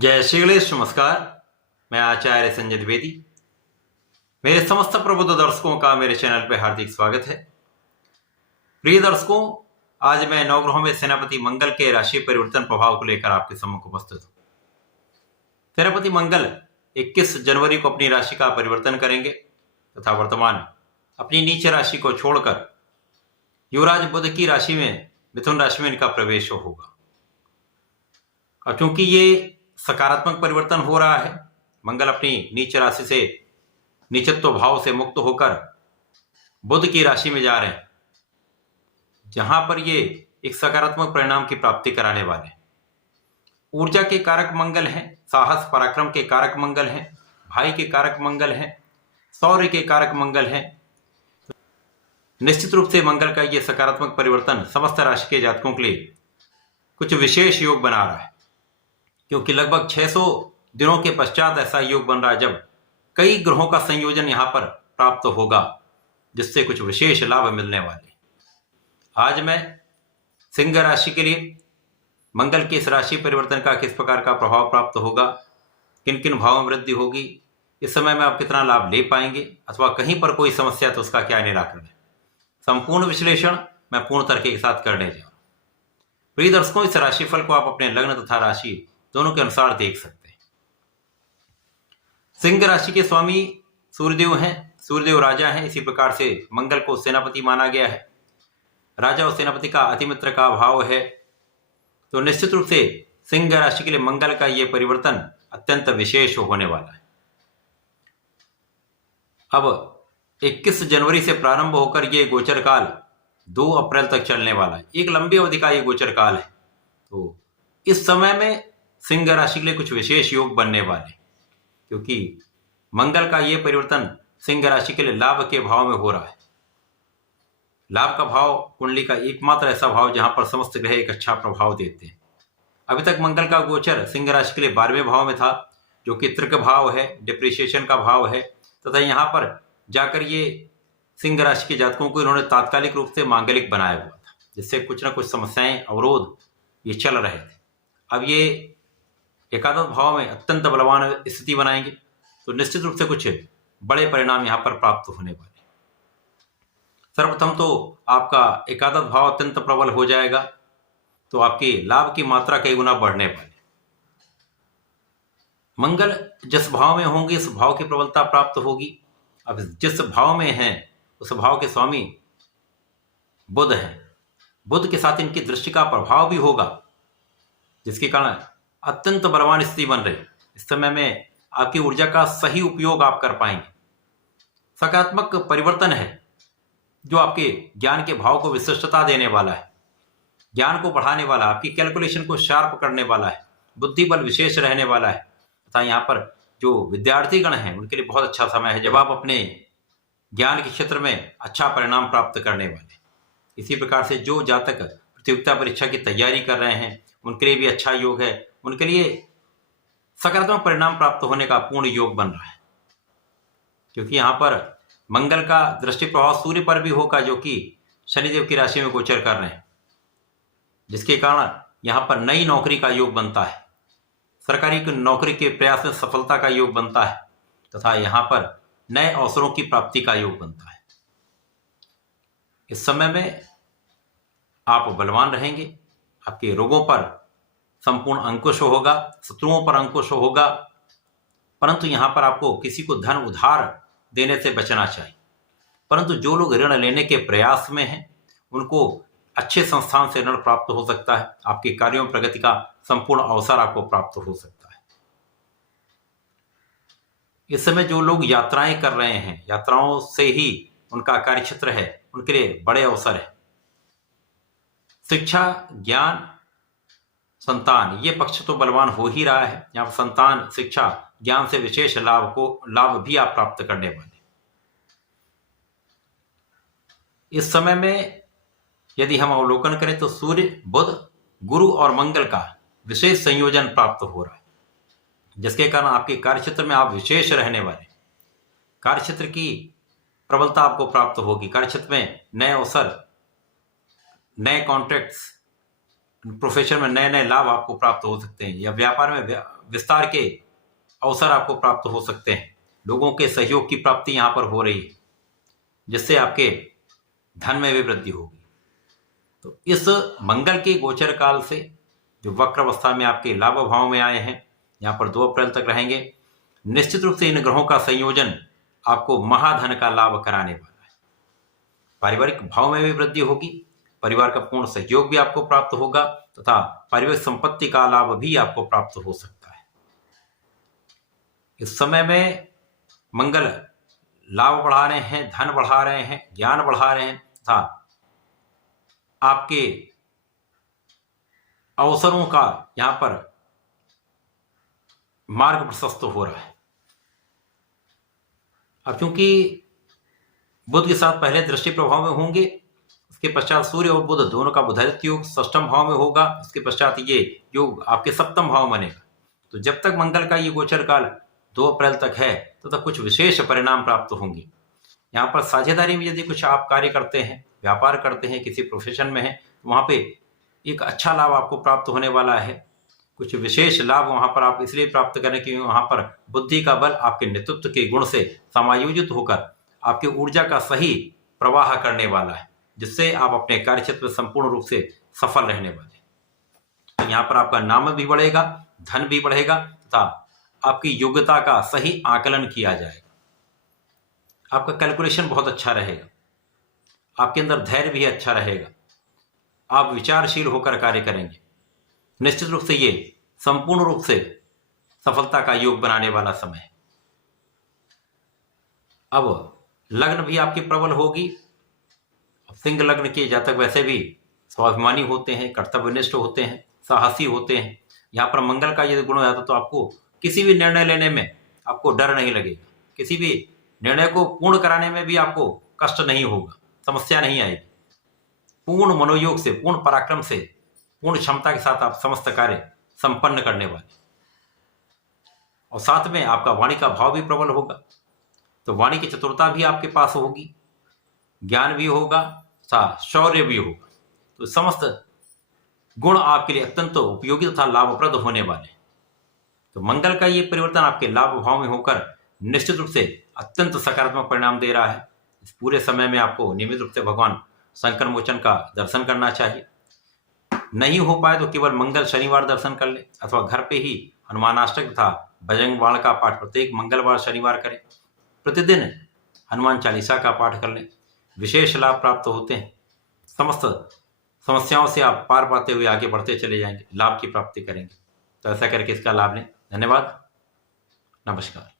जय श्री गणेश। नमस्कार। मैं आचार्य संजय द्विवेदी। मेरे समस्त प्रबुद्ध दर्शकों का मेरे चैनल पर हार्दिक स्वागत है। प्रिय दर्शकों, आज मैं नवग्रहों में सेनापति मंगल के राशि परिवर्तन प्रभाव को लेकर आपके सम्मुख उपस्थित हूं। सेनापति मंगल 21 जनवरी को अपनी राशि का परिवर्तन करेंगे तथा वर्तमान अपनी नीच राशि को छोड़कर युवराज बुध की राशि में, मिथुन राशि में इनका प्रवेश होगा। और क्योंकि ये सकारात्मक परिवर्तन हो रहा है, मंगल अपनी नीच राशि से, नीचत्व भाव से मुक्त होकर बुध की राशि में जा रहे हैं, जहां पर ये एक सकारात्मक परिणाम की प्राप्ति कराने वाले हैं। ऊर्जा के कारक मंगल हैं, साहस पराक्रम के कारक मंगल हैं, भाई के कारक मंगल हैं, शौर्य के कारक मंगल हैं। निश्चित रूप से मंगल का ये सकारात्मक परिवर्तन समस्त राशि के जातकों के लिए कुछ विशेष योग बना रहा है, क्योंकि लगभग 600 दिनों के पश्चात ऐसा योग बन रहा है जब कई ग्रहों का संयोजन यहां पर प्राप्त होगा, जिससे कुछ विशेष लाभ मिलने वाले। आज मैं सिंह राशि के लिए मंगल के इस राशि परिवर्तन का किस प्रकार का प्रभाव प्राप्त होगा, किन किन भावों में वृद्धि होगी, इस समय में आप कितना लाभ ले पाएंगे अथवा कहीं पर कोई समस्या तो उसका क्या निराकरण है, संपूर्ण विश्लेषण मैं पूर्ण तर्क के साथ करने जा रहा हूं। प्रिय दर्शकों, इस राशिफल को आप अपने लग्न तथा राशि दोनों के अनुसार देख सकते हैं। सिंह राशि के स्वामी सूर्यदेव हैं, सूर्यदेव राजा हैं। इसी प्रकार से मंगल को सेनापति माना गया है। राजा और सेनापति का अतिमित्र का भाव है, तो निश्चित रूप से सिंह राशि के लिए मंगल का यह परिवर्तन अत्यंत विशेष होने वाला है। अब 21 जनवरी से प्रारंभ होकर यह गोचर काल 2 अप्रैल तक चलने वाला है। एक लंबी अवधि का यह गोचर काल है, तो इस समय में सिंह राशि के लिए कुछ विशेष योग बनने वाले, क्योंकि मंगल का यह परिवर्तन सिंह राशि के लिए लाभ के भाव में हो रहा है। लाभ का भाव कुंडली का एकमात्र ऐसा भाव जहां पर समस्त ग्रह एक अच्छा प्रभाव देते हैं। अभी तक मंगल का गोचर सिंह राशि के लिए 12वें भाव में था, जो कि तृक भाव है, डिप्रिसिएशन का भाव है, तथा यहां पर जाकर ये सिंह राशि के जातकों को इन्होंने तात्कालिक रूप से मांगलिक बनाया हुआ था, जिससे कुछ ना कुछ समस्याएं, अवरोध ये चल रहे थे। अब ये एकादश भाव में अत्यंत बलवान स्थिति बनाएंगे, तो निश्चित रूप से कुछ बड़े परिणाम यहां पर प्राप्त होने वाले। सर्वप्रथम तो आपका एकादश भाव अत्यंत प्रबल हो जाएगा, तो आपकी लाभ की मात्रा कई गुना बढ़ने वाली। मंगल जिस भाव में होंगे उस भाव की प्रबलता प्राप्त होगी। अब जिस भाव में है उस भाव के स्वामी बुध हैं, बुध के साथ इनकी दृष्टि का प्रभाव भी होगा, जिसके कारण अत्यंत बलवान स्थिति बन रही। इस समय में आपकी ऊर्जा का सही उपयोग आप कर पाएंगे। सकारात्मक परिवर्तन है जो आपके ज्ञान के भाव को विशिष्टता देने वाला है, ज्ञान को बढ़ाने वाला, आपकी कैलकुलेशन को शार्प करने वाला है, बुद्धि बल विशेष रहने वाला है। तथा यहाँ पर जो विद्यार्थी गण हैं उनके लिए बहुत अच्छा समय है, जब आप अपने ज्ञान के क्षेत्र में अच्छा परिणाम प्राप्त करने वाले। इसी प्रकार से जो जातक प्रतियोगिता परीक्षा की तैयारी कर रहे हैं उनके लिए भी अच्छा योग है, उनके लिए सकारात्मक परिणाम प्राप्त होने का पूर्ण योग बन रहा है, क्योंकि यहां पर मंगल का दृष्टि प्रभाव सूर्य पर भी होगा, जो कि शनिदेव की राशि में गोचर कर रहे हैं, जिसके कारण यहां पर नई नौकरी का योग बनता है, सरकारी नौकरी के प्रयास में सफलता का योग बनता है, तथा यहां पर नए अवसरों की प्राप्ति का योग बनता है। इस समय में आप बलवान रहेंगे, आपके रोगों पर संपूर्ण अंकुश होगा, शत्रुओं पर अंकुश होगा, परंतु यहां पर आपको किसी को धन उधार देने से बचना चाहिए। परंतु जो लोग ऋण लेने के प्रयास में हैं उनको अच्छे संस्थान से ऋण प्राप्त हो सकता है। आपके कार्यों में प्रगति का संपूर्ण अवसर आपको प्राप्त हो सकता है। इस समय जो लोग यात्राएं कर रहे हैं, यात्राओं से ही उनका कार्यक्षेत्र है, उनके लिए बड़े अवसर है। शिक्षा, ज्ञान, संतान, ये पक्ष तो बलवान हो ही रहा है। यहाँ पर संतान, शिक्षा, ज्ञान से विशेष लाभ भी आप प्राप्त करने वाले। इस समय में यदि हम अवलोकन करें तो सूर्य, बुध, गुरु और मंगल का विशेष संयोजन प्राप्त हो रहा है, जिसके कारण आपके कार्यक्षेत्र में आप विशेष रहने वाले। कार्यक्षेत्र की प्रबलता आपको प्राप्त होगी। कार्यक्षेत्र में नए अवसर, नए कॉन्ट्रैक्ट्स, प्रोफेशन में नए नए लाभ आपको प्राप्त हो सकते हैं, या व्यापार में विस्तार के अवसर आपको प्राप्त हो सकते हैं। लोगों के सहयोग की प्राप्ति यहाँ पर हो रही है, जिससे आपके धन में भी वृद्धि होगी। तो इस मंगल के गोचर काल से जो वक्र अवस्था में आपके लाभ भाव में आए हैं, यहाँ पर 2 अप्रैल तक रहेंगे। निश्चित रूप से इन ग्रहों का संयोजन आपको महाधन का लाभ कराने वाला है। पारिवारिक भाव में भी वृद्धि होगी, परिवार का पूर्ण सहयोग भी आपको प्राप्त होगा तथा पारिवारिक संपत्ति का लाभ भी आपको प्राप्त हो सकता है। इस समय में मंगल लाभ बढ़ा रहे हैं, धन बढ़ा रहे हैं, ज्ञान बढ़ा रहे हैं तथा आपके अवसरों का यहां पर मार्ग प्रशस्त हो रहा है। अब क्योंकि बुध के साथ पहले दृष्टि प्रभाव में होंगे, उसके पश्चात सूर्य और बुध दोनों का बुधादित्य योग षष्ठम भाव में होगा, उसके पश्चात ये योग आपके सप्तम भाव बनेगा। तो जब तक मंगल का ये गोचर काल 2 अप्रैल तक है तो तक कुछ विशेष परिणाम प्राप्त होंगे। यहाँ पर साझेदारी में यदि कुछ आप कार्य करते हैं, व्यापार करते हैं, किसी प्रोफेशन में हैं, तो वहाँ पे एक अच्छा लाभ आपको प्राप्त होने वाला है। कुछ विशेष लाभ वहाँ पर आप इसलिए प्राप्त करें कि वहाँ पर बुद्धि का बल आपके नेतृत्व के गुण से समायोजित होकर आपकी ऊर्जा का सही प्रवाह करने वाला है, जिससे आप अपने कार्यक्षेत्र में संपूर्ण रूप से सफल रहने वाले हैं। तो यहाँ पर आपका नाम भी बढ़ेगा, धन भी बढ़ेगा तथा आपकी योग्यता का सही आकलन किया जाएगा। आपका कैलकुलेशन बहुत अच्छा रहेगा, आपके अंदर धैर्य भी अच्छा रहेगा, आप विचारशील होकर कार्य करेंगे। निश्चित रूप से ये संपूर्ण रूप से सफलता का योग बनाने वाला समय है। अब लग्न भी आपकी प्रबल होगी। सिंह लग्न के जातक वैसे भी स्वाभिमानी होते हैं, कर्तव्यनिष्ठ होते हैं, साहसी होते हैं। यहाँ पर मंगल का यदि गुण हो जाता तो आपको किसी भी निर्णय लेने में आपको डर नहीं लगेगा, किसी भी निर्णय को पूर्ण कराने में भी आपको कष्ट नहीं होगा, समस्या नहीं आएगी। पूर्ण मनोयोग से, पूर्ण पराक्रम से, पूर्ण क्षमता के साथ आप समस्त कार्य संपन्न करने वाले। और साथ में आपका वाणी का भाव भी प्रबल होगा, तो वाणी की चतुरता भी आपके पास होगी, ज्ञान भी होगा, शौर्य भी होगा। तो समस्त गुण आपके लिए अत्यंत उपयोगी तथा लाभप्रद होने वाले। तो मंगल का ये परिवर्तन आपके लाभ भाव में होकर निश्चित रूप से अत्यंत सकारात्मक परिणाम दे रहा है। इस पूरे समय में आपको नियमित रूप से भगवान शंकर मोचन का दर्शन करना चाहिए। नहीं हो पाए तो केवल मंगल शनिवार दर्शन कर ले, अथवा घर पे ही हनुमानाष्टक तथा बजरंग बाण का पाठ प्रत्येक मंगलवार शनिवार करें। प्रतिदिन हनुमान चालीसा का पाठ कर लें, विशेष लाभ प्राप्त होते हैं। समस्त समस्याओं से आप पार पाते हुए आगे बढ़ते चले जाएंगे, लाभ की प्राप्ति करेंगे। तो ऐसा करके इसका लाभ लें। धन्यवाद, नमस्कार।